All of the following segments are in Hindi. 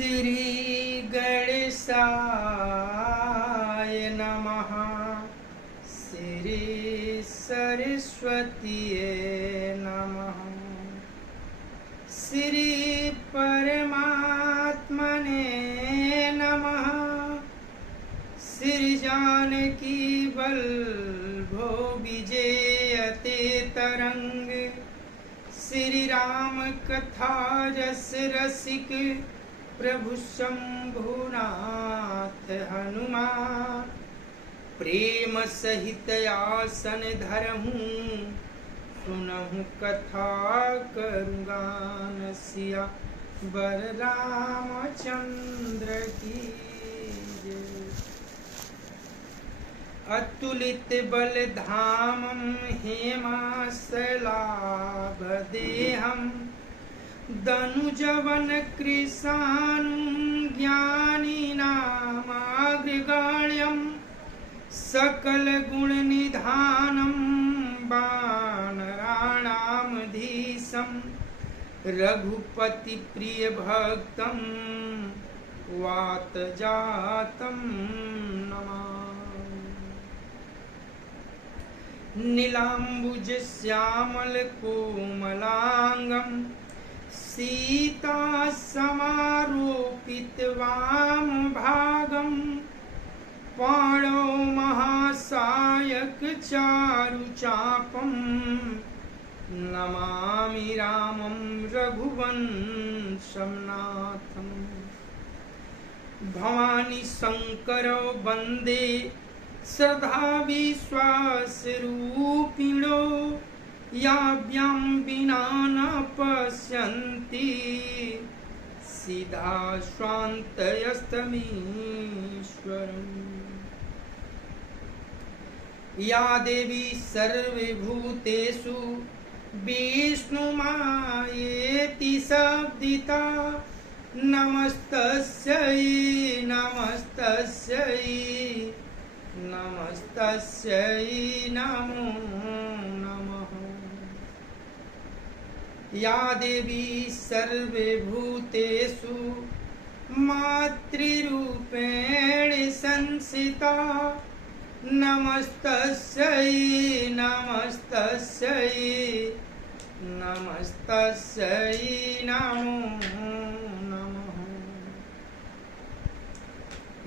श्री गणेशाय नमः। श्री सरस्वतीये नमः। श्री परमात्मने नमः। श्री जानकी वल्लभो विजयते तरंग। श्री राम कथा रस रसिक प्रभु शंभुनाथ हनुमान। प्रेम सहित आसन धरहूँ सुनहु कथा करुगान। सिया बर रामचंद्र की जय। अतुलित बल धामं हेमासलाभदेहं। दनुजवन कृशानुं ज्ञानिनामाग्रगण्यं। सकल गुण निधानं वानराणामधीशं। रघुपति प्रिय भक्तं वातजातं नमामि। नीलाम्बुज श्यामल कोमलांगं। सीता समारोपित वाम भागं। पाणौ महासायक चारु चापं। नमामि रामं रघुवंशं नाथम्। भवानी शंकरौ वंदे सदा विश्वास रूपिणो। याभ्यां विना न पश्यन्ति सीधा स्वान्तयस्तमीश्वरम्। या देवी सर्वभूतेषु विष्णुमायेति शब्दिता। नमस्तस्यै नमस्तस्यै नमस्तस्यै नमो नमः। या देवी सर्वभूतेषु मातृरूपेण संस्थिता। नमस्तस्यै नमस्तस्यै नमस्तस्यै नमो नमः।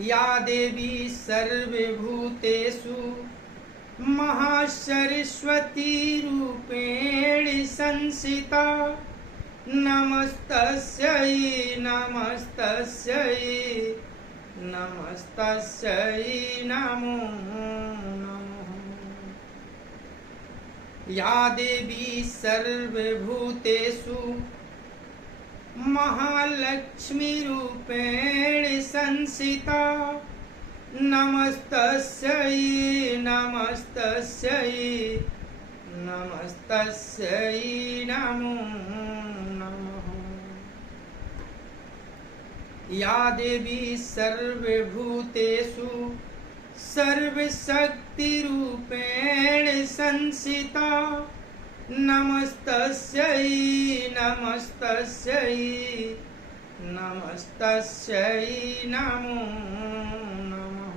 या देवी सर्वभूतेषु महासरस्वती रूपेण संस्थिता। नमस्तस्यै नमस्तस्यै नमस्तस्यै नमो नमः। या देवी सर्वभूतेषु महालक्ष्मी रूपेण संस्थिता। नमस्तस्यै नमस्तस्यै नमस्तस्यै नमो नमः। या देवी सर्वभूतेषु सर्वशक्तिरूपेण संस्थिता। नमस्तस्यै नमस्तस्यै नमस्तस्यै नमो नमः।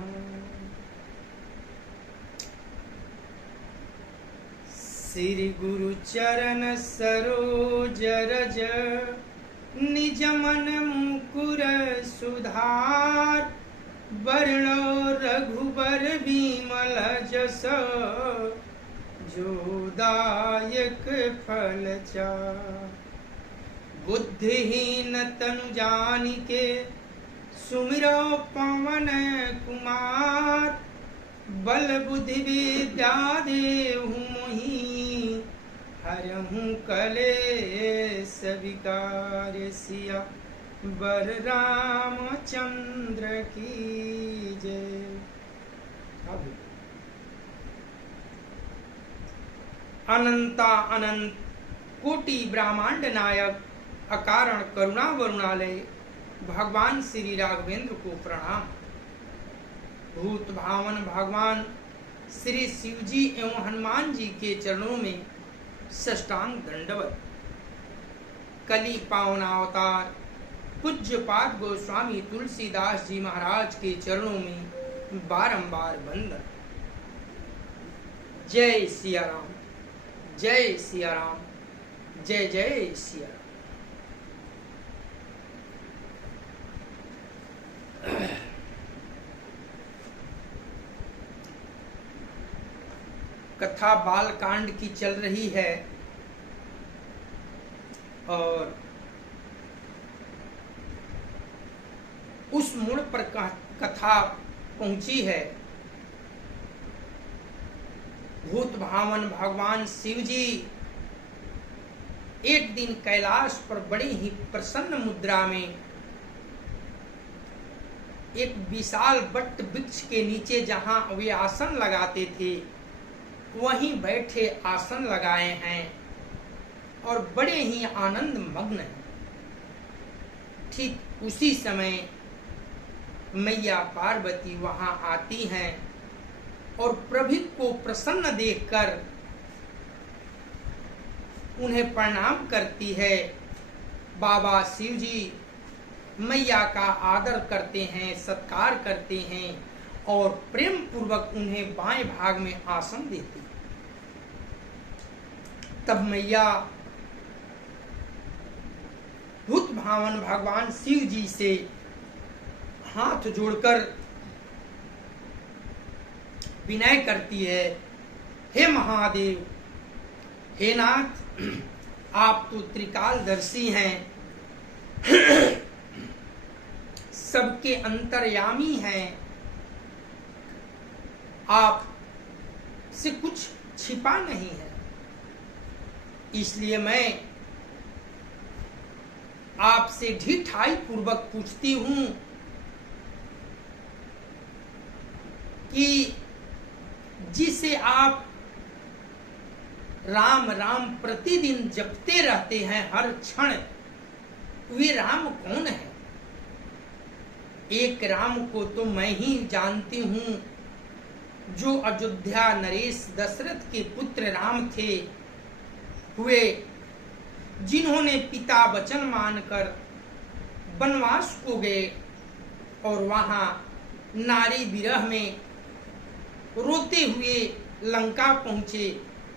श्री गुरु चरण सरोज रज। निज मन मुकुर सुधार। वर्णो रघुबर विमल जस। जो दायक फल चार। बुद्धिहीन तनु जानिके सुमिरो पवन कुमार। बल बुद्धि विद्या देहु मोहि। हरहु कलेश विकार। सिया बर रामचंद्र की जय। अनंता अनंत कोटि ब्रह्मांड नायक अकारण करुणा वरुणालय भगवान श्री राघवेंद्र को प्रणाम। भूत भावन भगवान श्री शिव जी एवं हनुमान जी के चरणों में साष्टांग दंडवत। कली पावन अवतार पूज्यपाद गोस्वामी तुलसीदास जी महाराज के चरणों में बारंबार वंदन। जय सिया राम, जय सिया राम, जय जय सिया राम। कथा बाल कांड की चल रही है और उस मोड़ पर कथा पहुंची है। भूत भावन भगवान शिव जी एक दिन कैलाश पर बड़ी ही प्रसन्न मुद्रा में एक विशाल वट वृक्ष के नीचे जहां वे आसन लगाते थे वहीं बैठे आसन लगाए हैं और बड़े ही आनंद मग्न हैं। ठीक उसी समय मैया पार्वती वहां आती हैं और प्रभु को प्रसन्न देखकर उन्हें प्रणाम करती है। बाबा शिव जी मैया का आदर करते हैं, सत्कार करते हैं और प्रेम पूर्वक उन्हें बाएं भाग में आसन देते हैं। तब मैया भूत भावन भगवान शिव जी से हाथ जोड़कर विनय करती है, हे महादेव, हे नाथ, आप तो त्रिकालदर्शी हैं, सबके अंतर्यामी हैं, आप से कुछ छिपा नहीं है। इसलिए मैं आपसे ढिठाई पूर्वक पूछती हूं कि जिसे आप राम राम प्रतिदिन जपते रहते हैं हर क्षण, वे राम कौन है? एक राम को तो मैं ही जानती हूं जो अयोध्या नरेश दशरथ के पुत्र राम थे, हुए जिन्होंने पिता वचन मानकर वनवास को गए और वहां नारी विरह में रोते हुए लंका पहुंचे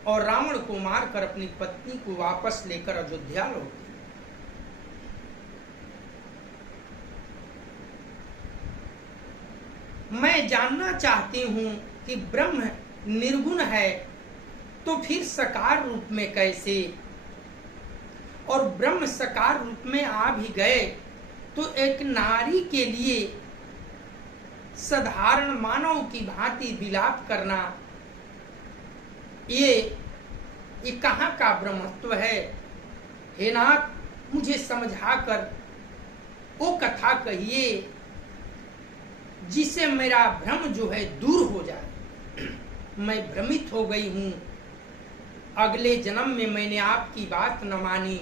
और रावण को मारकर अपनी पत्नी को वापस लेकर अयोध्या लौटे। मैं जानना चाहती हूं कि ब्रह्म निर्गुण है तो फिर साकार रूप में कैसे, और ब्रह्म साकार रूप में आ भी गए तो एक नारी के लिए साधारण मानव की भांति विलाप करना, ये कहाँ का ब्रह्मत्व है? हे नाथ, मुझे समझाकर वो कथा कहिए जिससे मेरा भ्रम जो है दूर हो जाए। मैं भ्रमित हो गई हूँ। अगले जन्म में मैंने आपकी बात न मानी,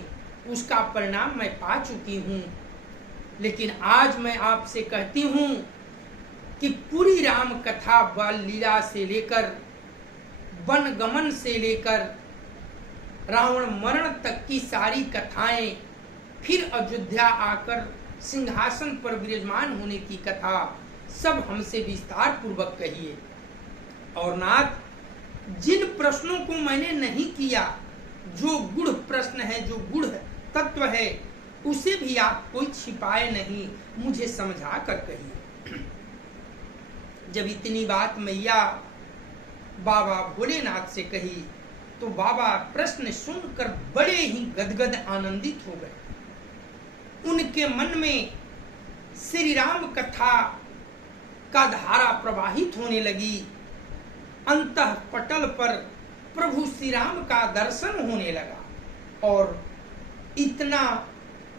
उसका परिणाम मैं पा चुकी हूँ। लेकिन आज मैं आपसे कहती हूँ कि पूरी राम कथा बाल लीला से लेकर वन गमन से लेकर रावण मरण तक की सारी कथाएं, फिर अयोध्या आकर सिंहासन पर विराजमान होने की कथा, सब हमसे विस्तार पूर्वक कहिए। और नाथ, जिन प्रश्नों को मैंने नहीं किया, जो गूढ़ प्रश्न है, जो गूढ़ तत्व है, उसे भी आप कोई छिपाए नहीं, मुझे समझा कर कहिए। जब इतनी बात मैया बाबा भोलेनाथ से कही तो बाबा प्रश्न सुनकर बड़े ही गदगद आनंदित हो गए। उनके मन में श्री राम कथा का धारा प्रवाहित होने लगी। अंतः पटल पर प्रभु श्री राम का दर्शन होने लगा और इतना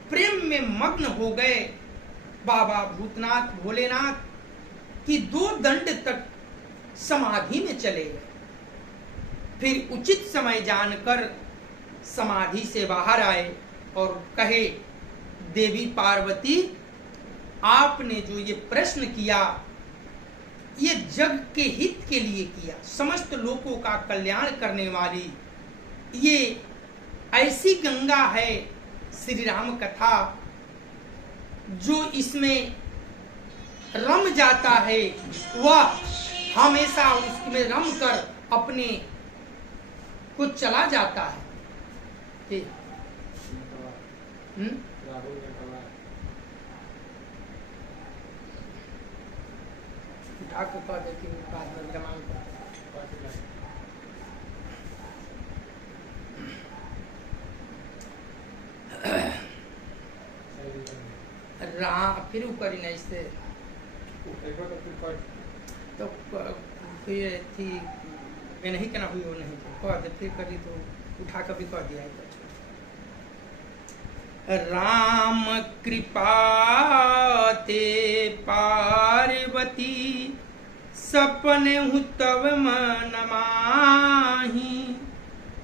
प्रेम में मग्न हो गए बाबा भूतनाथ भोलेनाथ कि 2 दंड तक समाधि में चले गए। फिर उचित समय जानकर समाधि से बाहर आए और कहे, देवी पार्वती, आपने जो ये प्रश्न किया, ये जग के हित के लिए किया, समस्त लोगों का कल्याण करने वाली ये ऐसी गंगा है श्री राम कथा जो इसमें रम जाता है वह हमेशा उसमें रम कर अपने को चला जाता है। उठा के कह देती हूँ बाद में विराम कर। फिर ऊपर ही नहीं से तो फिर थी मैं नहीं कहना हुई वो नहीं कह दे फिर करी तो उठा कर भी कह दिया है। राम कृपा ते पार्वती सपने हूँ तब मन माही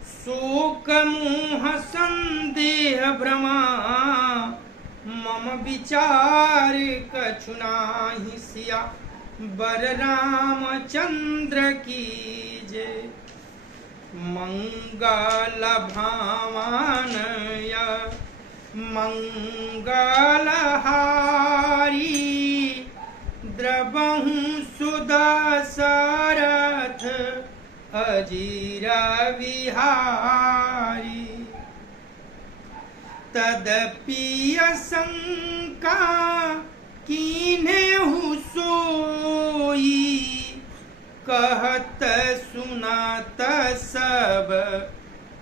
शोक मोह संदेह भ्रमा मम विचार कछु नाही सिया बर रामचंद्र की जय मंगल भावानय मंगलहारी द्रवहु सुदशरथ अजीर विहारी तदपि शंका कीन्हेहु सोई कहत सुनत सब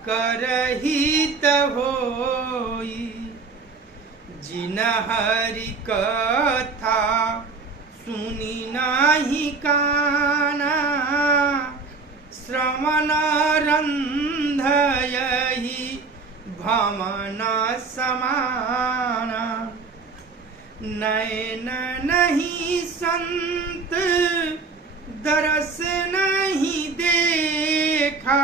करहित होई जिन हरि कथा सुनी नाही काना श्रवण रंधयहि भवन समाना नयन नहीं संत दरस नहीं देखा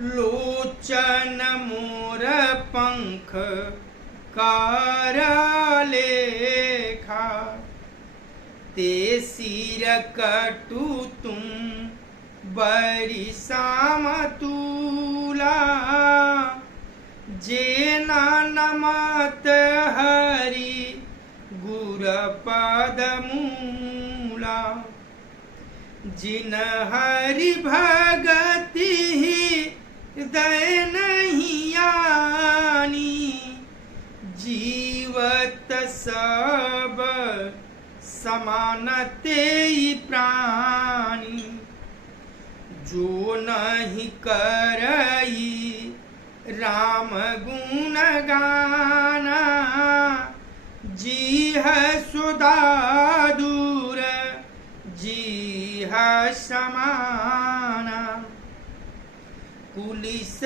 लोचन मोर पंख कार लेखा ते सिर कटु तुम बरी सामतूला जेना नमत हरि गुर पद मूला जिन हरि भगति हृदय नहीं आनी जीवत सब समानते प्राणी जो नहीं करई राम गुण गाना जी है सुधा दूर जी है समाना पुलिस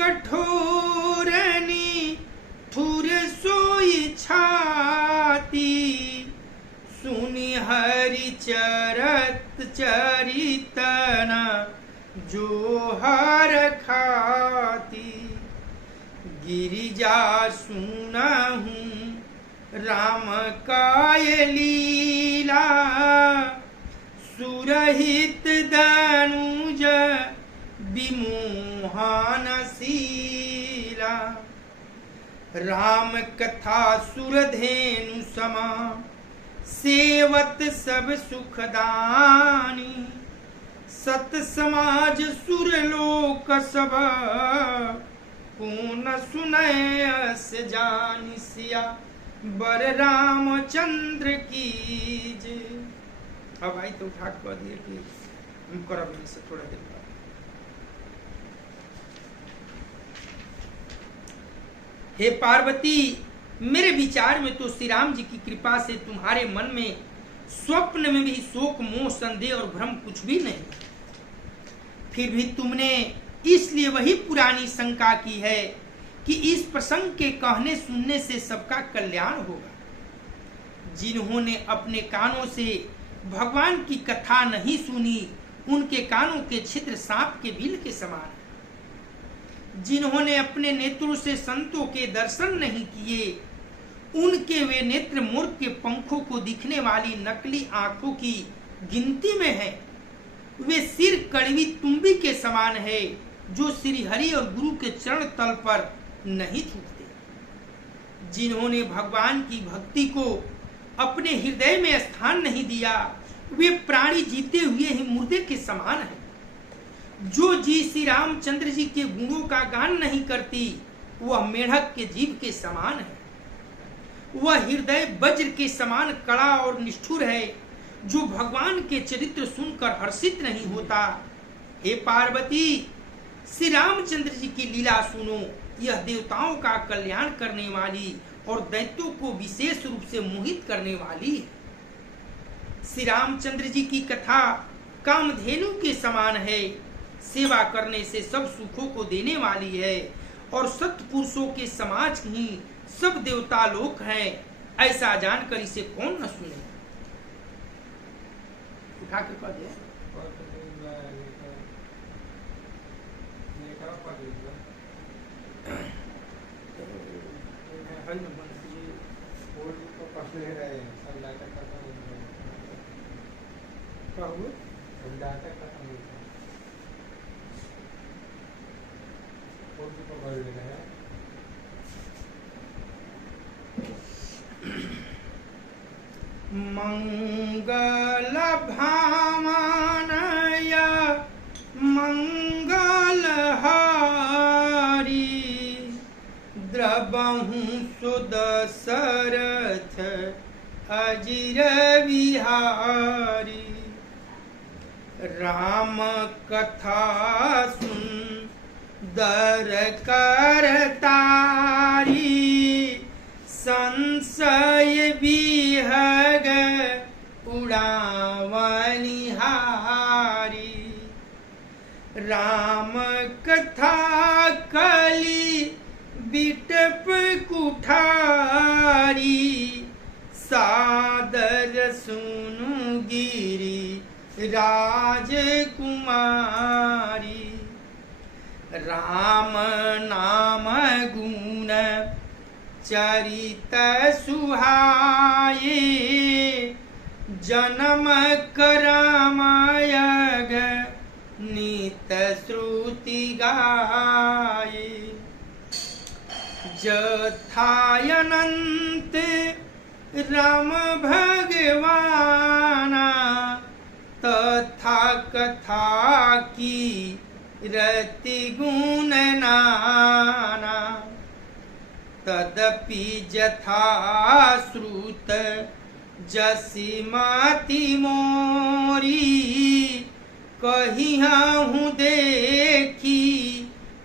कठोरनी ठुर सोई छाती सुनि हरि चरत चरितन जो हर खाती गिरिजा सुनहूँ राम काय लीला सुरहित दनुज विमोहन शीला राम कथा सुरधेनु समा सेवत सब सुखदानी सत समाज सुरलोक सब पूर्ण सुनय से जानी सिया बर रामचंद्र की जय। अब आई तो उठा कर दिए कि हम करब से थोड़ा देर बाद। हे पार्वती मेरे विचार में तो श्री राम जी की कृपा से तुम्हारे मन में स्वप्न में भी शोक मोह संदेह और भ्रम कुछ भी नहीं, फिर भी तुमने इसलिए वही पुरानी शंका की है कि इस प्रसंग के कहने सुनने से सबका कल्याण होगा। जिन्होंने अपने कानों से भगवान की कथा नहीं सुनी उनके कानों के छिद्र सांप के बिल के समान। जिन्होंने अपने नेत्रों से संतों के दर्शन नहीं किए उनके वे नेत्र मूर्ख के पंखों को दिखने वाली नकली आंखों की गिनती में है। वे सिर कड़वी तुम्बी के समान है जो श्री हरि और गुरु के चरण तल पर नहीं छूटते। जिन्होंने भगवान की भक्ति को अपने हृदय में स्थान नहीं दिया, वे प्राणी जीते हुए ही मुर्दे के समान हैं। जो जी श्री रामचंद्र जी के गुणों का गान नहीं करती, वह मेढक के जीव के समान है। वह हृदय वज्र के समान कड़ा और निष्ठुर है, जो भगवान के चरित्र सुनकर हर्षित नहीं होता। हे पार्वती, श्री रामचंद्र जी की लीला सुनो। यह देवताओं का कल्याण करने वाली और दैत्यों को विशेष रूप से मोहित करने वाली है। श्री रामचंद्र जी की कथा कामधेनु के समान है, सेवा करने से सब सुखों को देने वाली है और सत्पुरुषों के समाज ही सब देवता लोक हैं। ऐसा जानकर इसे कौन न सुने। उठा के कह दे। मंगल भामानय मंगल हारी, द्रबहु सुदशरथ अजिर बिहारी। राम कथा सुंदर करतारी, संशय विहग उड़ावनिहारी। राम कथा कली बिटप कुठारी, सादर सुनु गिरी राजकुमारी। राम नाम गुण चरित सुहाए, जन्म करमयग नित श्रुति गाये। जथायनंत राम भगवाना, तथा कथा की रति गुण नाना। तदपि जथा श्रुत जसिमति मोरी, कहिहूँ देखी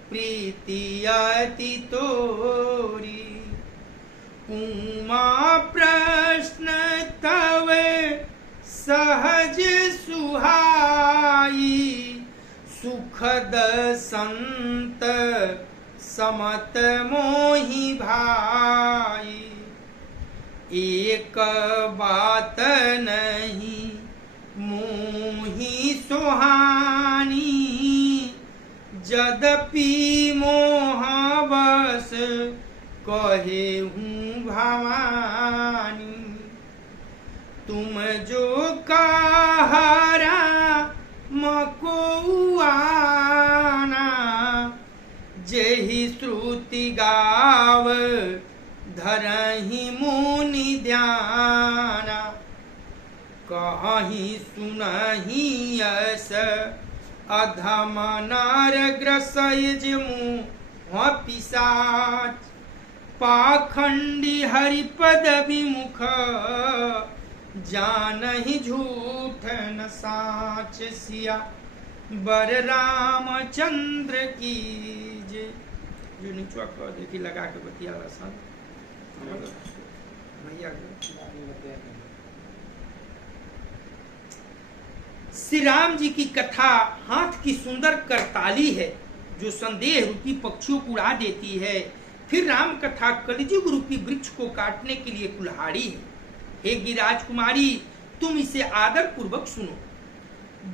प्रीति अति तोरी। उमा प्रश्न तव सहज सुहाई, सुखद संत समत मोहि भाई। एक बात नहीं मोहि सुहानी, यद्यपि मोहवश कहेहूँ भवानी। तुम जो कहरा मको आना, जेहि श्रुति गाव धरहि मुनि ध्याना। कहीं सुनहि यस अधम नर ग्रसयज मुँह पिशाच, पाखंडी हरिपद विमुख जानहि झूठ न साच। सिया बर रामचंद्र की जय। जो नीचवा कह देखी लगा के बतिया सन भैया। श्री राम जी की कथा हाथ की सुंदर करताली है, जो संदेह रूपी पक्षियों को उड़ा देती है। फिर राम कथा कलिजुग रूपी वृक्ष को काटने के लिए कुल्हाड़ी है। हे गिरिराजकुमारी, तुम इसे आदर पूर्वक सुनो।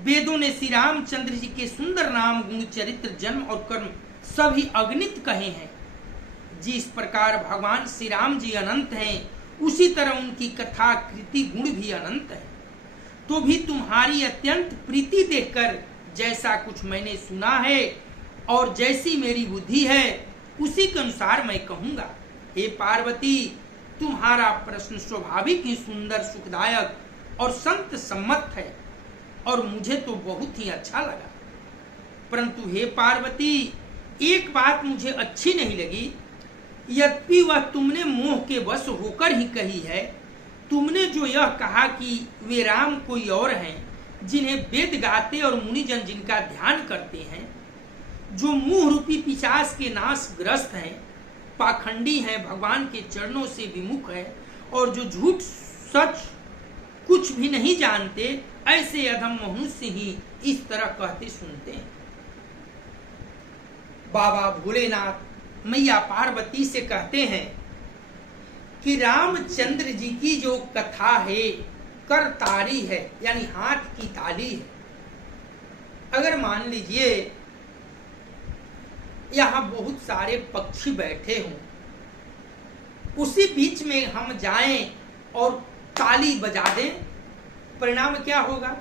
वेदों ने श्री रामचंद्र जी के सुंदर नाम, गुण, चरित्र, जन्म और कर्म सभी अगणित कहे हैं। जिस प्रकार भगवान श्री राम जी अनंत हैं, उसी तरह उनकी कथा, कृति, गुण भी अनंत है। तो भी तुम्हारी अत्यंत प्रीति देखकर जैसा कुछ मैंने सुना है और जैसी मेरी बुद्धि है, उसी के अनुसार मैं कहूंगा। हे पार्वती, तुम्हारा प्रश्न स्वाभाविक ही सुंदर, सुखदायक और संत सम्मत है और मुझे तो बहुत ही अच्छा लगा। परंतु हे पार्वती, एक बात मुझे अच्छी नहीं लगी। यद्यपि वह तुमने मोह के वश होकर ही कही है। तुमने जो यह कहा कि वे राम कोई और हैं, जिन्हें वेद गाते और मुनिजन जिनका ध्यान करते हैं, जो मुंह रूपी पिशाच के नाश ग्रस्त हैं, पाखंडी हैं, भगवान के चरणों से विमुख है और जो झूठ सच कुछ भी नहीं जानते, ऐसे अधम मनुष्य ही इस तरह कहते सुनते हैं। बाबा भोलेनाथ मैया पार्वती से कहते हैं कि रामचंद्र जी की जो कथा है करतारी है, यानी हाथ की ताली है। अगर मान लीजिए यहां बहुत सारे पक्षी बैठे हों, उसी बीच में हम जाएं और ताली बजा दें, परिणाम क्या होगा?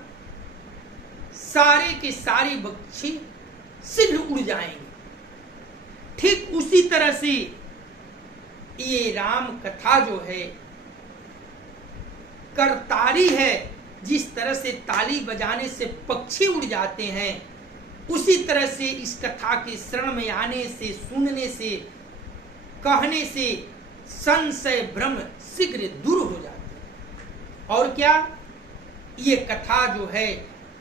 सारे के सारे पक्षी शीघ्र उड़ जाएंगे। ठीक उसी तरह से ये राम कथा जो है करतारी है। जिस तरह से ताली बजाने से पक्षी उड़ जाते हैं, उसी तरह से इस कथा के शरण में आने से, सुनने से, कहने से संशय भ्रम शीघ्र दूर हो जाते हैं। और क्या, ये कथा जो है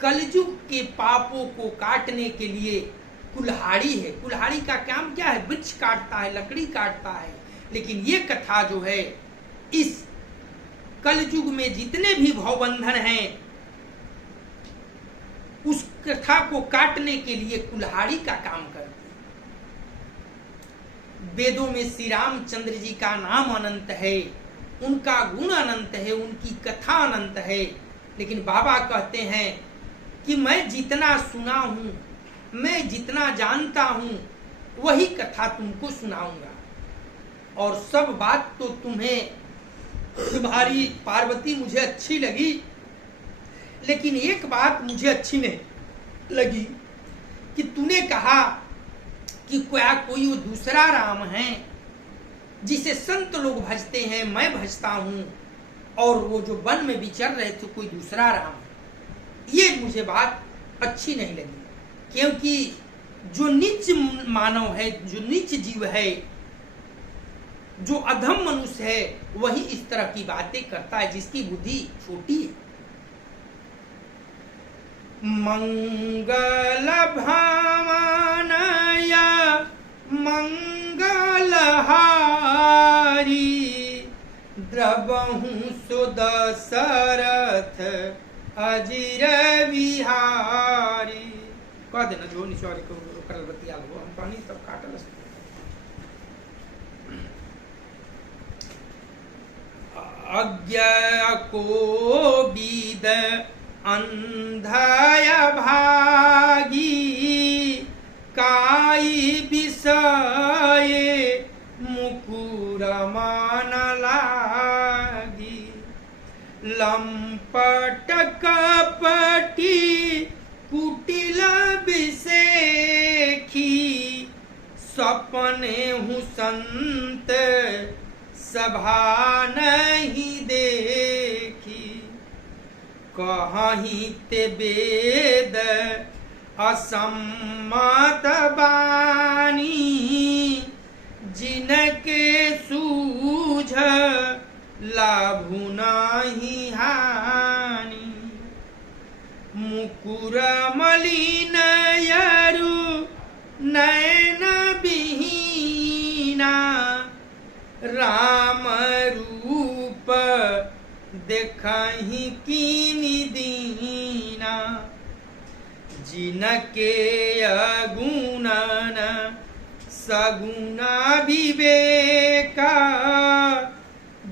कलयुग के पापों को काटने के लिए कुल्हाड़ी है। कुल्हाड़ी का काम क्या है? वृक्ष काटता है, लकड़ी काटता है। लेकिन ये कथा जो है इस कलयुग में जितने भी भवबंधन हैं, उस कथा को काटने के लिए कुल्हाड़ी का काम करती है। वेदों में श्री रामचंद्र जी का नाम अनंत है, उनका गुण अनंत है, उनकी कथा अनंत है। लेकिन बाबा कहते हैं कि मैं जितना सुना हूं, मैं जितना जानता हूं, वही कथा तुमको सुनाऊंगा। और सब बात तो तुम्हारी पार्वती मुझे अच्छी लगी, लेकिन एक बात मुझे अच्छी नहीं लगी कि तूने कहा कि क्या कोई वो दूसरा राम है जिसे संत लोग भजते हैं, मैं भजता हूं, और वो जो वन में विचर रहे थे कोई दूसरा राम है। ये मुझे बात अच्छी नहीं लगी, क्योंकि जो नीच मानव है, जो नीच जीव है, जो अधम मनुष्य है, वही इस तरह की बातें करता है जिसकी बुद्धि छोटी है। मंगल भावनय मंगलहारी द्रवहु सुदशरथ अजिर विहारी। कह देना जो निश्वारी को करल बतिया लो, हम पानी तब काटल। अज्ञा को विद अंधय भागी काई विषय मुकुर मान लागी। लंपट कपटी कुटिल विषेखी सपने हूँ संत सभा नहीं देखी। कहीं ते वेद असम्मत बानी जिनके सूझ लाभु नहीं हानि। मुकुर मलिन यरु नयन विहीना राम रूप देखहि कीनि दीना। जिनके अगुणन सगुना विवेका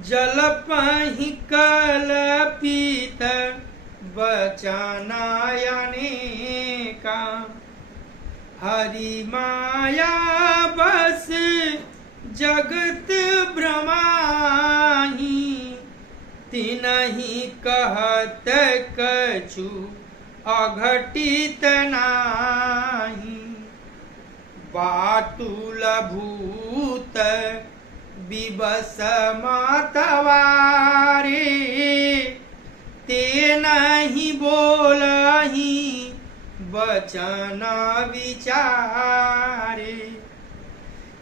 जलपहि कल्पित वचनायनेका। हरि माया बस जगत ब्रह्माही तिनहि कहत कछु अघटित नाही। बातुल भूत विवश मतवारे, ते नहीं बोलही वचन विचारे।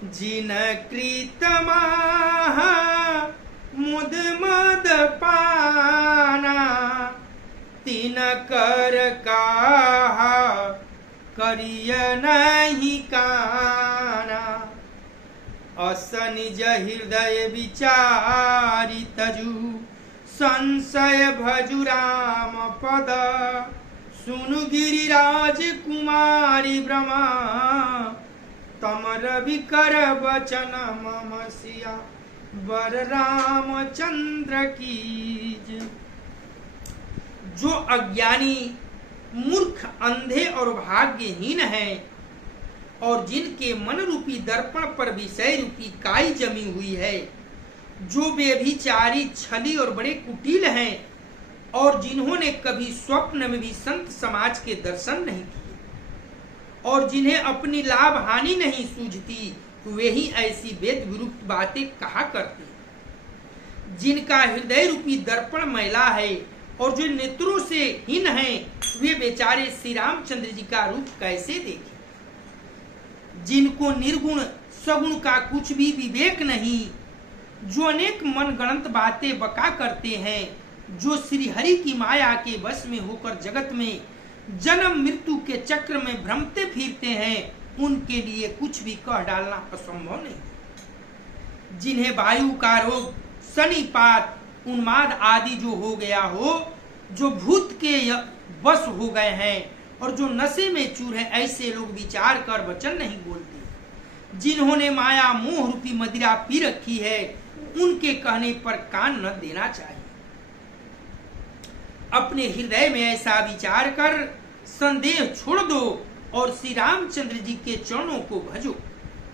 जिन कृत महा मुद मद पाना, तिन कर कहा करिय नहीं काना। अस निज हृदय विचारि तजु, संशय भजु राम पद। सुनु गिरिराज कुमारी ब्रह्मा, तम रवि कर वचन मम सिया वर रामचंद्र की। जो अज्ञानी मूर्ख अंधे और भाग्यहीन हैं, और जिनके मन रूपी दर्पण पर विषय रूपी काई जमी हुई है, जो व्यभिचारी छली और बड़े कुटिल हैं, और जिन्होंने कभी स्वप्न में भी संत समाज के दर्शन नहीं किए, और जिन्हें अपनी लाभ हानि नहीं सूझती, वे ही ऐसी वेद विरुद्ध बातें कहा करते हैं। जिनका हृदय रूपी दर्पण मैला है और जो नेत्रों से हीन हैं, वे बेचारे श्री रामचंद्र जी का रूप कैसे देखें। जिनको निर्गुण सगुण का कुछ भी विवेक नहीं, जो अनेक मनगढ़ंत बातें बका करते हैं, जो श्री हरि की माया के वश में होकर जगत में जन्म मृत्यु के चक्र में भ्रमते फिरते हैं, उनके लिए कुछ भी कह डालना असंभव नहीं। जिन्हें वायु का रोग, शनिपात, उन्माद आदि जो हो गया हो, जो भूत के वश हो गए हैं और जो नशे में चूर है, ऐसे लोग विचार कर वचन नहीं बोलते। जिन्होंने माया मोह रूपी मदिरा पी रखी है, उनके कहने पर कान न देना चाहिए। अपने हृदय में ऐसा विचार कर संदेह छोड़ दो और श्री रामचंद्र जी के चरणों को भजो।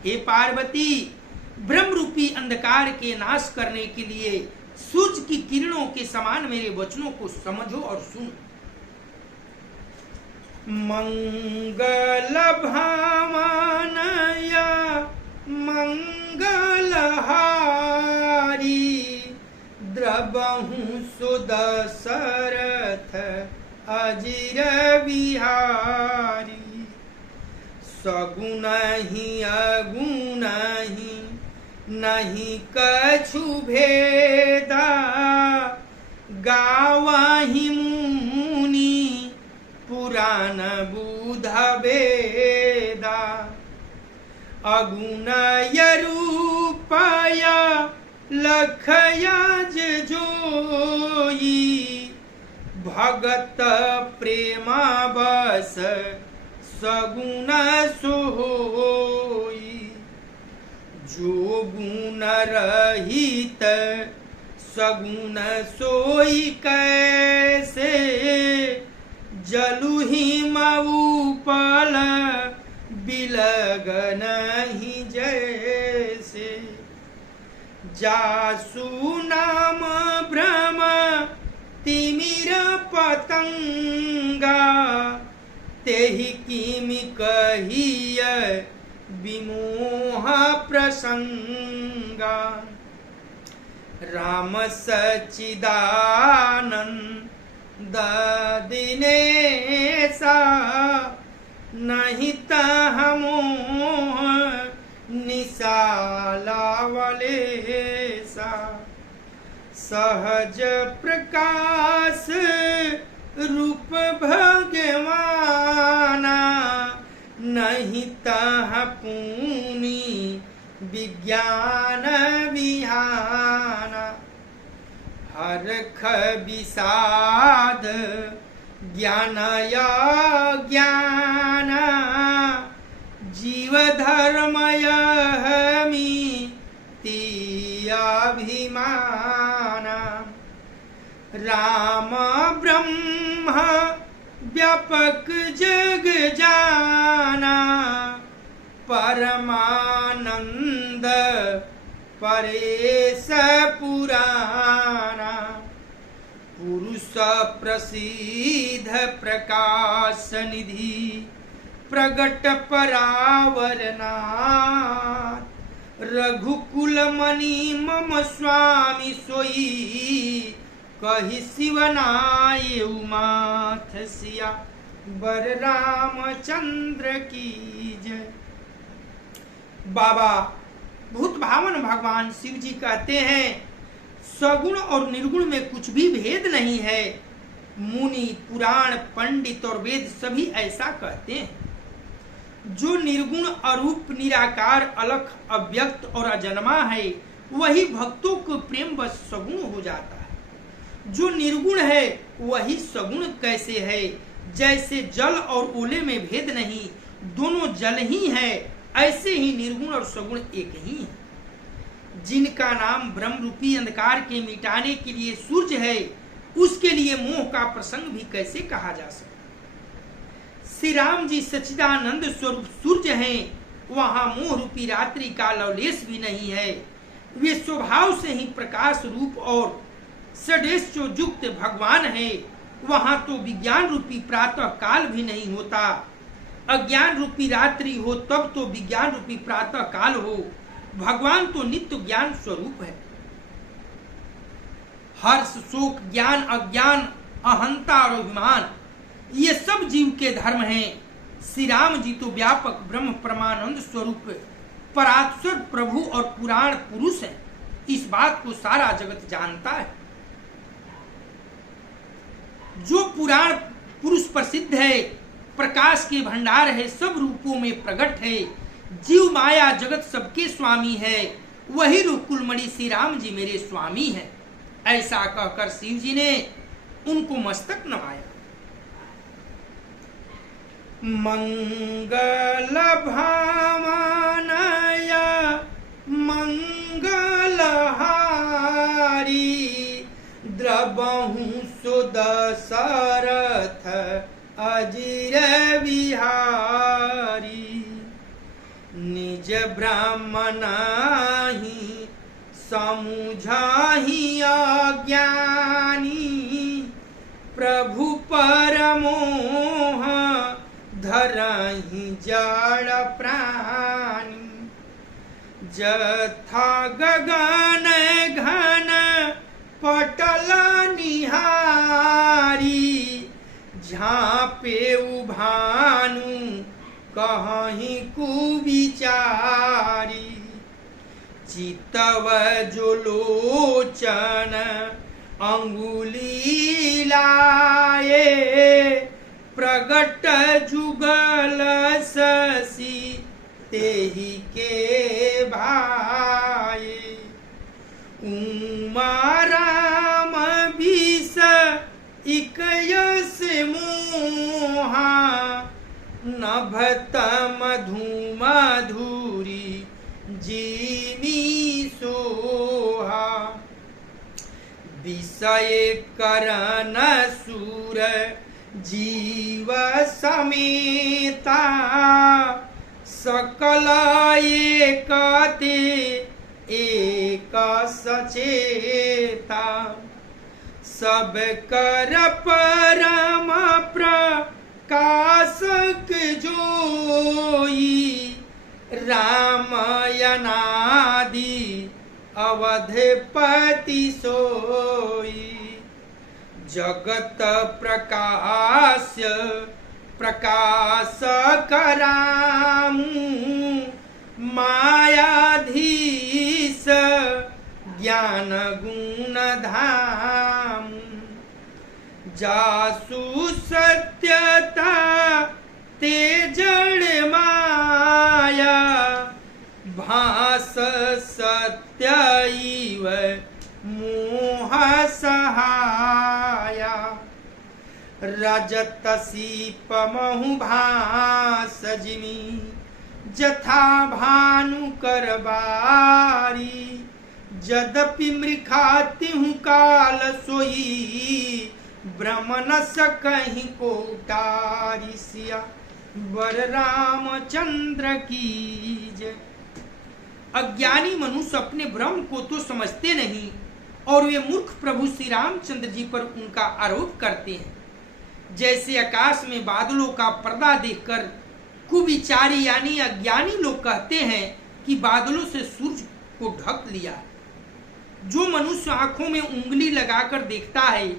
हे पार्वती, ब्रह्म रूपी अंधकार के नाश करने के लिए सूर्य की किरणों के समान मेरे वचनों को समझो और सुनो। मंगल भावनया मंगलहारी, द्रवहु सुदशरथ अजिर बिहारी। सगुण ही अगुण ही नहीं कछु भेदा, गावहि मुनि पुराण बुध वेदा। अगुण रूपया लखयज जोई, भगत प्रेमा बस सगुण सोई। जो गुण रहित सगुण सोई कैसे, जलु हिम उपल बिलग नहीं जैसे। जासु नाम भ्रम तिमिर पतंगा, तेहि किमि कहिय विमोह प्रसंगा। राम सच्चिदानंद दिनेशा, नहीं तह मोह निशालावलेसा। सहज प्रकाश रूप भगवाना, नहीं तह पूनी विज्ञान विहाना। हरख विषाद ज्ञान ज्ञान, जीव धर्मय तीयाभिमाना। राम ब्रह्म व्यापक जग जाना, परमानंद परेश पुराना। पुरुष प्रसिद्ध प्रकाश निधि, प्रगट परावरनाथ। रघुकुल मणि मम स्वामी सोई, कही शिवनाय उमाथ सिया बर रामचंद्र की जय। बाबा भूत भावन भगवान शिव जी कहते हैं, सगुण और निर्गुण में कुछ भी भेद नहीं है। मुनि, पुराण, पंडित और वेद सभी ऐसा कहते हैं। जो निर्गुण, अरूप, निराकार, अलख, अव्यक्त और अजन्मा है, वही भक्तों को प्रेम बस सगुण हो जाता है। जो निर्गुण है वही सगुण कैसे है? जैसे जल और ओले में भेद नहीं, दोनों जल ही है, ऐसे ही निर्गुण और सगुण एक ही है। जिनका नाम ब्रह्म रूपी अंधकार के मिटाने के लिए सूर्य है, उसके लिए मोह का प्रसंग भी कैसे कहा जा सकता? श्री राम जी सच्चिदानंद स्वरूप सूर्य हैं, वहां मोह रूपी रात्रि का लवलेश भी नहीं है। वे स्वभाव से ही प्रकाश रूप और षडेश्व युक्त भगवान है। वहां तो विज्ञान रूपी प्रातः काल भी नहीं होता। अज्ञान रूपी रात्रि हो तब तो विज्ञान रूपी प्रातः काल हो। भगवान तो नित्य ज्ञान स्वरूप है। हर्ष, शोक, ज्ञान, अज्ञान, अहंता और अभिमान, ये सब जीव के धर्म हैं। श्री राम जी तो व्यापक ब्रह्म परमानंद स्वरूप परात्पर प्रभु और पुराण पुरुष हैं। इस बात को सारा जगत जानता है। जो पुराण पुरुष प्रसिद्ध है, प्रकाश के भंडार है, सब रूपों में प्रकट है, जीव माया जगत सबके स्वामी है, वही रुकुलमणि श्री राम जी मेरे स्वामी है। ऐसा कहकर शिव जी ने उनको मस्तक नवाया। मंगल भावनय मंगलहारी, द्रवहु सुदशरथ अजिर विहारी। निज ब्राह्मणाहि समुझाहि अज्ञानी, प्रभु परमोह धरहि जड़ प्राणी। जथा गगन घन पटल निहारी, झाँपे भानु कहीं कुविचारी। चितव जो लोचन अंगुली लाए, प्रगट जुगल शशि तेहि के भाई। उमा राम विष इकयस मोहा, नभत मधु मधुरी जीमी सोहा। विषय करन सूर जीव समेता, सकल एकते एक सचेता। सब कर परम प्रकाशक जोई, रामायणादि अवधपति सोई। जगत प्रकाश प्रकाश करामु, मायाधीश ज्ञान गुण धाम। जासु सत्यता ते जड़ माया, भास सत्य इव मोह सहाया। रजत सीप महु भास जिमी, जथा भानु करबारी। यद्यपि मृखाति हूँ काल सोई, ब्रह्मन सकहीं को उतारी। सिया वर रामचंद्र की जय। अज्ञानी मनुष्य अपने ब्रह्म को तो समझते नहीं और वे मूर्ख प्रभु श्री रामचंद्र जी पर उनका आरोप करते हैं। जैसे आकाश में बादलों का पर्दा देखकर कुविचारी यानी अज्ञानी लोग कहते हैं, कि बादलों से सूरज को ढक लिया। जो मनुष्य आंखों में उंगली लगाकर देखता है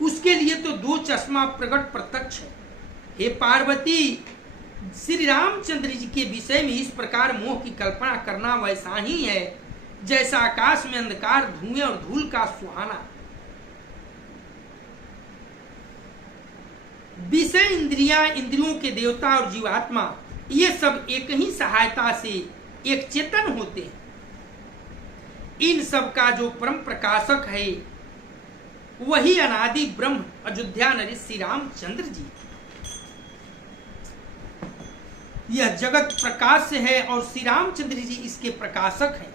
उसके लिए तो दो चश्मा प्रकट प्रत्यक्ष है। हे पार्वती, श्री रामचंद्र जी के विषय में इस प्रकार मोह की कल्पना करना वैसा ही है जैसा आकाश में अंधकार, धुएं और धूल का सुहाना। विषय, इंद्रियां, इंद्रियों के देवता और जीवात्मा, ये सब एक ही सहायता से एक चेतन होते हैं। इन सब का जो परम प्रकाशक है वही अनादि ब्रह्म अयोध्या नरेश श्री रामचंद्र जी। यह जगत प्रकाश से है और श्री रामचंद्र जी इसके प्रकाशक हैं।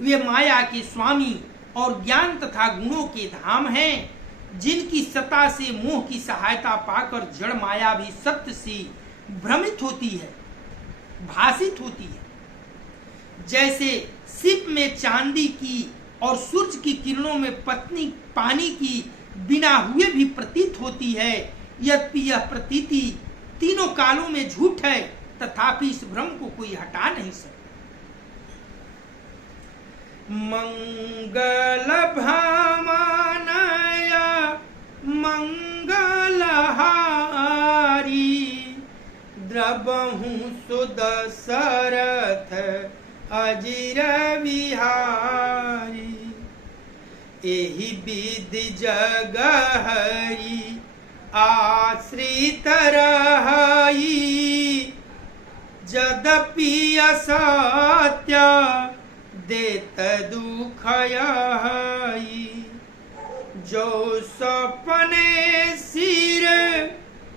वे माया के स्वामी और ज्ञान तथा गुणों के धाम हैं, जिनकी सत्ता से मोह की सहायता पाकर जड़ माया भी सत्य से भ्रमित होती है, भाषित होती है। जैसे सिप में चांदी की और सूरज की किरणों में पत्नी पानी की बिना हुए भी प्रतीत होती है, यद्यपि यह प्रतीति तीनों कालों में झूठ है, तथापि इस भ्रम को कोई हटा नहीं सकता। मंगल भामानय मंगलहारी द्रवहु सुदशरथ अजिर विहारी। एहि विधि जगहरी आश्रित रही यद्यपि असत्य देत दुखयहि। जो सपने सिर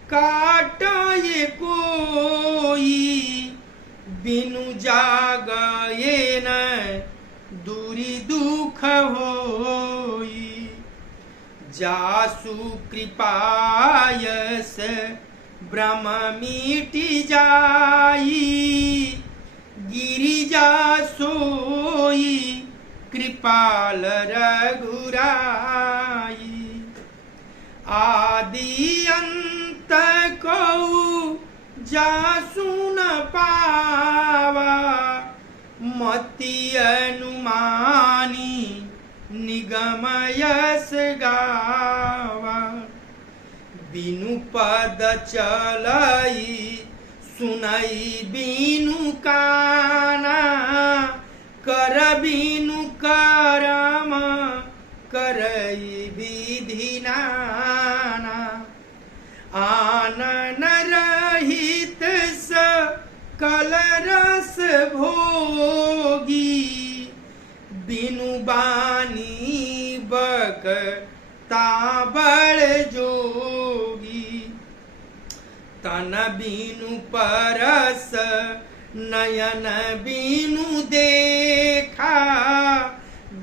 काटये कोई बिनु जागये न दूरी दुख होई। जासु कृपायस भ्रम मिटि जाई गिरिजा सोई कृपाल रघुराई। आदि अंत को जासु न पावा मति अनुमानी निगम यस गावा। बिनु पद चलई सुनई बिनु काना कर बिनु करम करई विधि नाना। आनन रहित सकल रस भोगी बिनु बानी बक ताबड़ जोगी। तन बिनु परस नयन बिनु देखा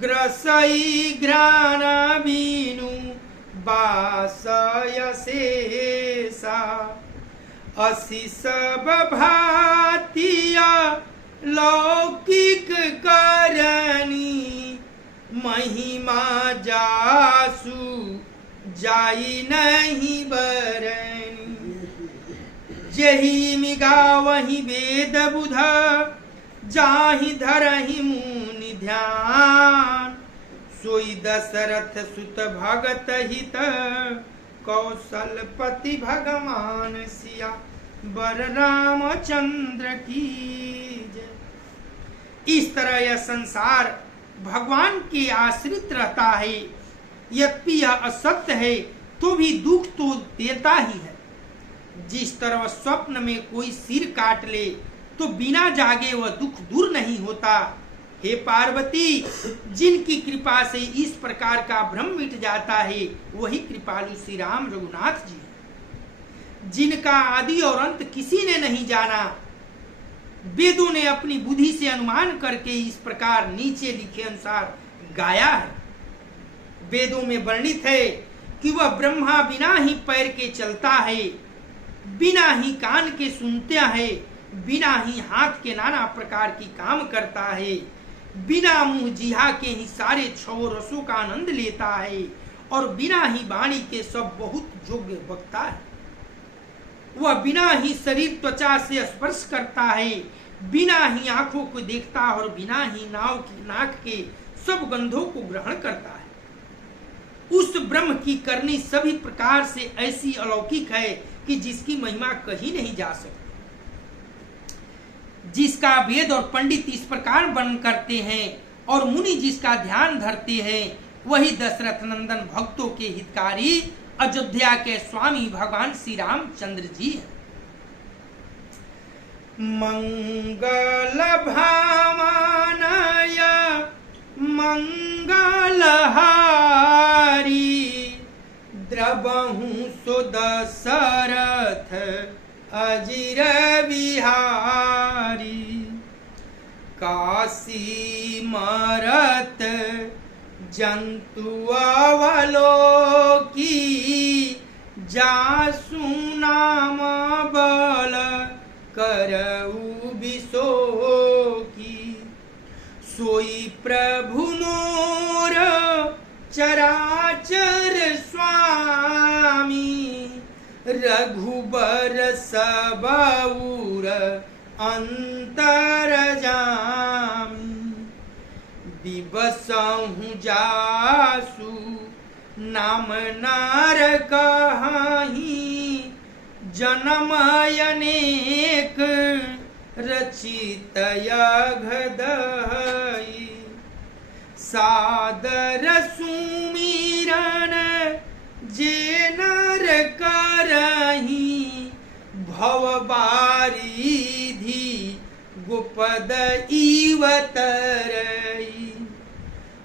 ग्रसई घ्राण बिनु बासय शेषा। असि सब भातिया लौकिक करनी महिमा जासु जाई नहीं बरनी। जही मिगा वही वेद बुध जाहि धरहि मुनि ध्यान। सोई दशरथ सुत भगत हित कौशलपति भगवान सिया बर रामचंद्र की जय। इस तरह यह संसार भगवान के आश्रित रहता है। यद्यपि यह असत्य है तो भी दुख तो देता ही है। जिस तरह स्वप्न में कोई सिर काट ले तो बिना जागे वह दुख दूर नहीं होता। हे पार्वती, जिनकी कृपा से इस प्रकार का भ्रम मिट जाता है वही कृपालु श्री राम रघुनाथ जी हैं, जिनका आदि और अंत किसी ने नहीं जाना। वेदों ने अपनी बुद्धि से अनुमान करके इस प्रकार नीचे लिखे अनुसार गाया है। वेदों में वर्णित है कि वह ब्रह्मा बिना ही पैर के चलता है, बिना ही कान के सुनता है, बिना ही हाथ के नाना प्रकार की काम करता है, बिना मुंह जिहा के ही सारे छह रसों का आनंद लेता है और बिना ही वाणी के सब बहुत योग्य बकता है। वह बिना ही शरीर त्वचा से स्पर्श करता है, बिना ही आंखों को देखता और बिना ही नाक के सब गंधों को ग्रहण करता है। उस ब्रह्म की करनी सभी प्रकार से ऐसी अलौकिक है कि जिसकी महिमा कही नहीं जा सकती। जिसका वेद और पंडित इस प्रकार वर्णन करते हैं और मुनि जिसका ध्यान धरते हैं, वही दशरथ नंदन भक्तों के हितकारी अयोध्या के स्वामी भगवान श्री रामचंद्र जी हैं। मंगल भामानय मंगलहारी द्रवहु सुदशरथ अजिर बिहारी। काशी मरत जंतु अवलोकी जासु नाम बल करऊ बिसोकी। सोई प्रभु मोर चराचर स्वामी रघुबर सबौर अंतरजामी। दिवसहु जासु नाम नार कहीं जन्म अनेक रचित यघदहि। सादर सुमिरन जे नर करही भवबारिधि गोपद इवतरई।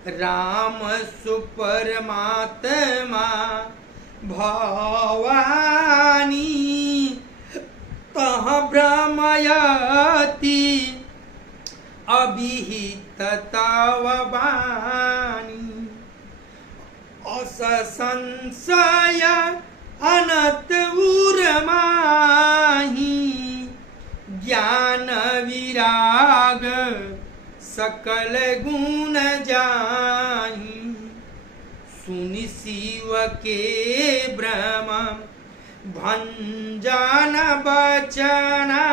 राम सुपरमात्मा भवानी तह भ्रमयति अभिहित तव वाणी। अस संशय अनत उर्माहि ज्ञान विराग सकल गुण जाहि। सुनि शिव के ब्रह्म भंजन बचना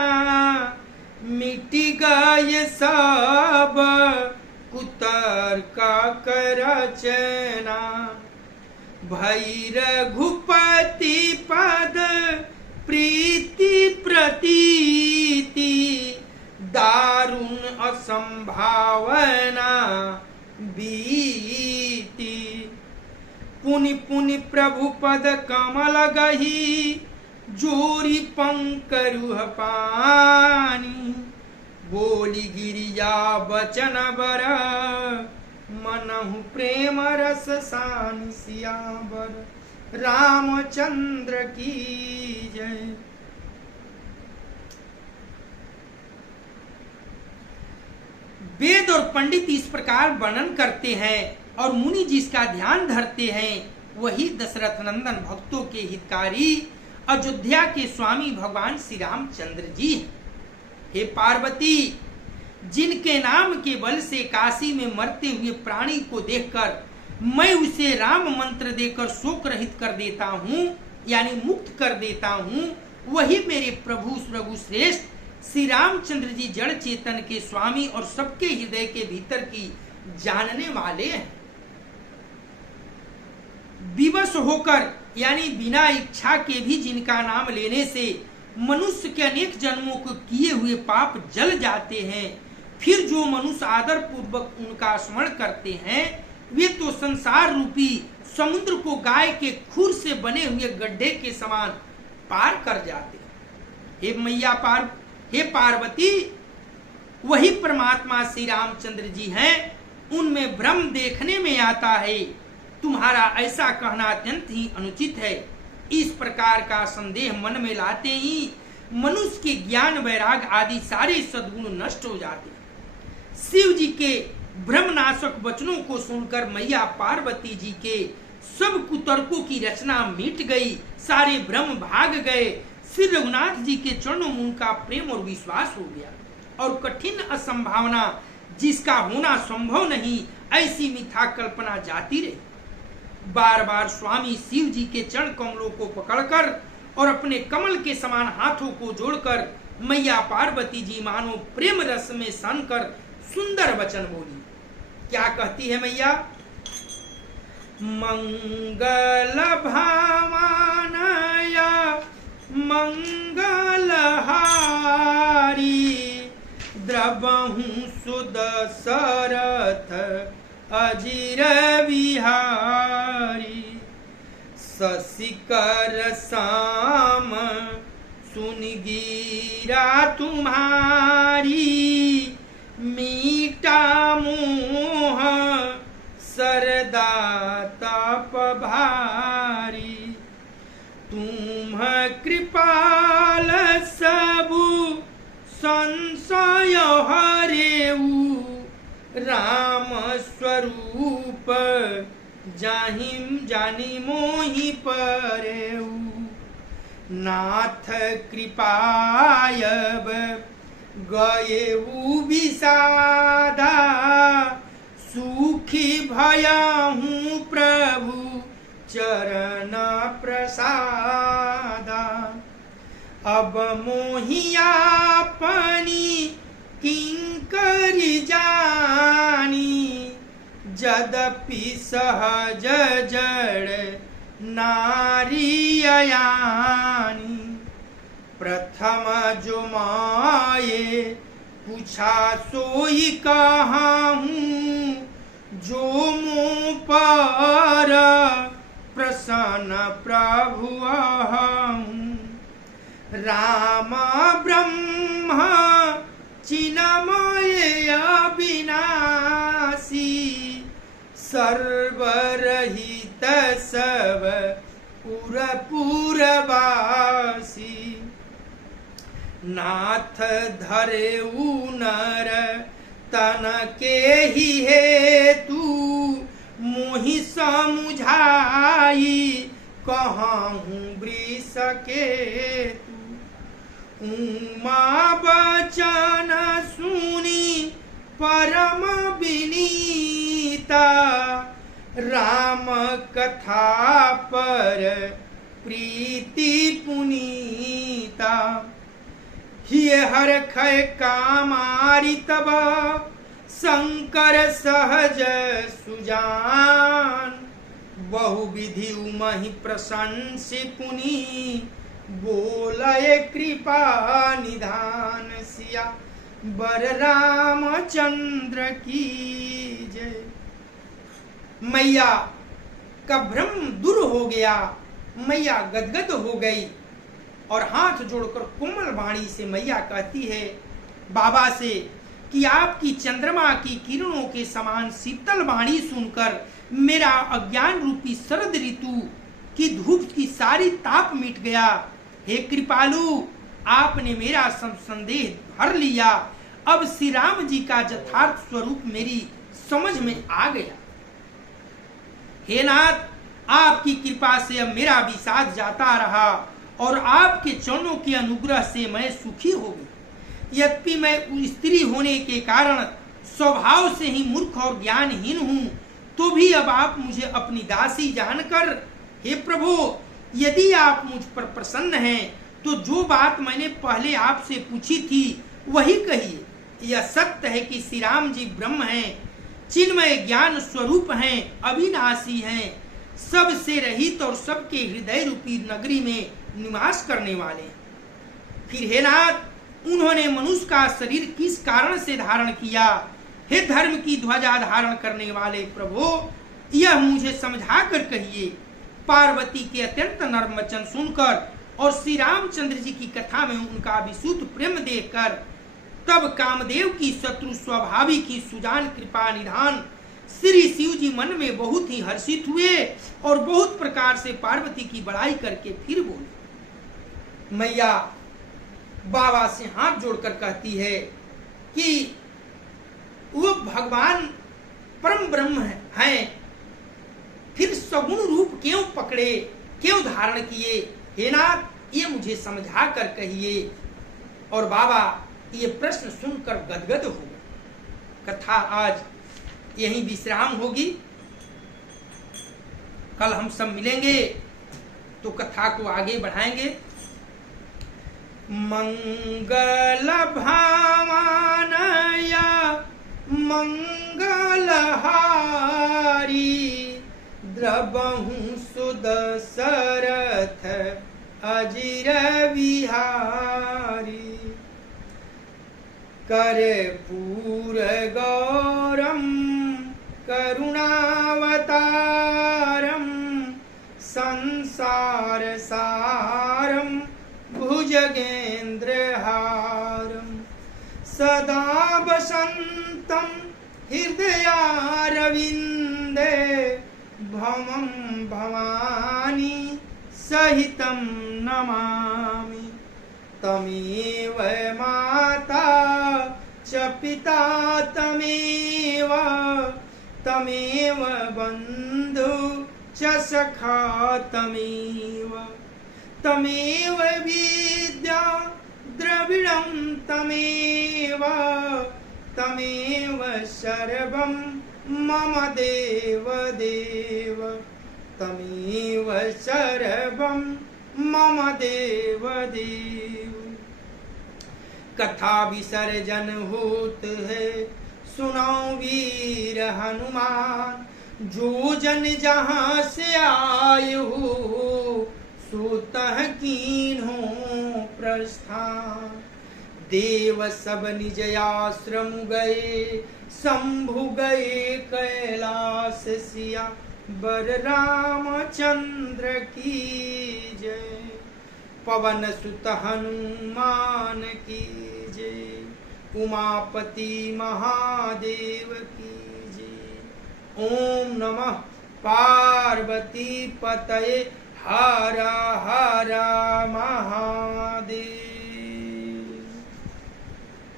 मिट गए सब कुतर्क करचना। भई रघुपति पद प्रीति प्रतीति दारुण असंभावना बीती। पुनि पुनि प्रभु पद कमल गही जोरी पंकरुह पानी। बोली गिरिया बचन बर मनहु प्रेम रस सानि। सियावर रामचंद्र की जय। वेद और पंडित इस प्रकार वर्णन करते हैं और मुनि जिसका ध्यान धरते हैं, वही दशरथ नंदन भक्तों के हितकारी अयोध्या के स्वामी भगवान श्री रामचंद्र जी हैं। हे पार्वती, जिनके नाम के बल से काशी में मरते हुए प्राणी को देखकर मैं उसे राम मंत्र देकर शोक रहित कर देता हूँ, यानी मुक्त कर देता हूँ, वही मेरे प्रभु रघु श्रेष्ठ श्री रामचंद्र जी जड़ चेतन के स्वामी और सबके हृदय के भीतर की जानने वाले हैं। विवश होकर यानी बिना इच्छा के भी जिनका नाम लेने से मनुष्य के अनेक जन्मों को किए हुए पाप जल जाते हैं, फिर जो मनुष्य आदर पूर्वक उनका स्मरण करते हैं, वे तो संसार रूपी समुद्र को गाय के खुर से बने हुए गड्ढे के समान पार कर जाते हैं। हे पार्वती, वही परमात्मा श्री रामचंद्र जी हैं, उनमें भ्रम देखने में आता है। तुम्हारा ऐसा कहना अत्यंत ही अनुचित है। इस प्रकार का संदेह मन में लाते ही मनुष्य के ज्ञान वैराग आदि सारे सद्गुण नष्ट हो जाते हैं। शिव जी के भ्रमनाशक वचनों को सुनकर मैया पार्वती जी के सब कुतर्कों की रचना मिट गई, सारे भ्रम भाग गए। श्री रघुनाथ जी के चरणों में उनका प्रेम और विश्वास हो गया और कठिन असंभावना जिसका होना संभव नहीं, ऐसी मिथ्या कल्पना जाती रही। बार बार स्वामी शिव जी के चरण कमलों को पकड़कर और अपने कमल के समान हाथों को जोड़कर मैया पार्वती जी मानो प्रेम रस में सन कर सुंदर वचन बोली। क्या कहती है मैया? मंगल भावनय मंगलहारी द्रवहु सुदशरथ अजिर विहारी शशिकर श्याम सुन गिरा तुम्हारी मीठा मोह सरदा तप भारी तुम कृपाल सबु संशय हरेऊ राम स्वरूप जाहिम जानी मोहि परेऊ नाथ कृपायब गएऊ विषादा सुखी भयाहूँ प्रभु चरण प्रसादा अब मोहिया पनी किंकरी जानी यद्यपि सहज जड़ नारी अयानी प्रथम जो माये पूछा सोई कहाहूँ जो मुँह पर प्रसन्न प्रभु अहूँ राम ब्रह्म चिन्मय अविनाशी सर्वरहित सब पुरवासी नाथ धरेऊ नर तन के ही हेतु मोहि समुझाई कहाहूँ वृष केतु उमा बचन सुनी परम विनीता राम कथा पर प्रीति पुनीता हिय हर खय कामारि तब शंकर सहज सुजान बहु विधि उमहि प्रशंसि पुनि बोलय कृपा निधान सिया बर रामचंद्र की जय। मैया का भ्रम दूर हो गया, मैया गदगद हो गई और हाथ जोड़कर कोमल वाणी से मैया कहती है बाबा से कि आपकी चंद्रमा की किरणों के समान शीतल वाणी सुनकर मेरा अज्ञान रूपी शरद ऋतु की धूप की सारी ताप मिट गया। हे कृपालु, आपने मेरा सब संदेह हर लिया। अब श्री राम जी का यथार्थ स्वरूप मेरी समझ में आ गया। हे नाथ, आपकी कृपा से अब मेरा विषाद जाता रहा और आपके चरणों के अनुग्रह से मैं सुखी हो गई। यद्यपि मैं स्त्री होने के कारण स्वभाव से ही मूर्ख और ज्ञानहीन हूँ, तो भी अब आप मुझे अपनी दासी जानकर, हे प्रभु, यदि आप मुझ पर प्रसन्न हैं तो जो बात मैंने पहले आपसे पूछी थी वही कहिए। यह सत्य है कि श्री राम जी ब्रह्म हैं, चिन्मय ज्ञान स्वरूप हैं, अविनाशी हैं, सबसे रहित और सबके हृदय रूपी नगरी में निवास करने वाले। फिर हे नाथ, उन्होंने मनुष्य का शरीर किस कारण से धारण किया? हे धर्म की ध्वजा धारण करने वाले प्रभु, यह मुझे समझा कर कहिए। पार्वती के अत्यंत नर्म वचन सुनकर और श्री रामचंद्र जी की कथा में उनका विशुद्ध प्रेम देखकर तब कामदेव की शत्रु स्वाभाविक ही सुजान कृपा निधान श्री शिव जी मन में बहुत ही हर्षित हुए और बहुत प्रकार से पार्वती की बड़ाई करके फिर बोले। मैया बाबा से हाथ जोड़कर कहती है कि वो भगवान परम ब्रह्म हैं, फिर सगुण रूप क्यों पकड़े, क्यों धारण किए? हे नाथ, ये मुझे समझा कर कहिए। और बाबा ये प्रश्न सुनकर गदगद हो गए। कथा आज यहीं विश्राम होगी। कल हम सब मिलेंगे तो कथा को आगे बढ़ाएंगे। मंगल भामानय मंगलहारी द्रबहु सुदशरथ अजिर विहारी कर्पूर गौरम करुणावतारम संसार सारम भुजगेन्द्रहारम सदा वसन्तं हृदयारविन्दे भवं भवानी सहितं नमामि तमेव माता च पिता तमेव बन्धु च सखा तमेव विद्या द्रविणं तमेव सर्वं मम देव तमेव सर्वं मम देव। कथा विसर्जन होत है सुनो वीर हनुमान, जो जन जहाँ से आए हो सोतः कीन्हो प्रस्थान। देव सब निज आश्रम गए, शंभु गए कैलाश सिया, बर रामचंद्र की जय। पवन सुत हनुमान की जय, उमापति महादेव की जय। ओम नमः पार्वती पतये हर हर महादेव।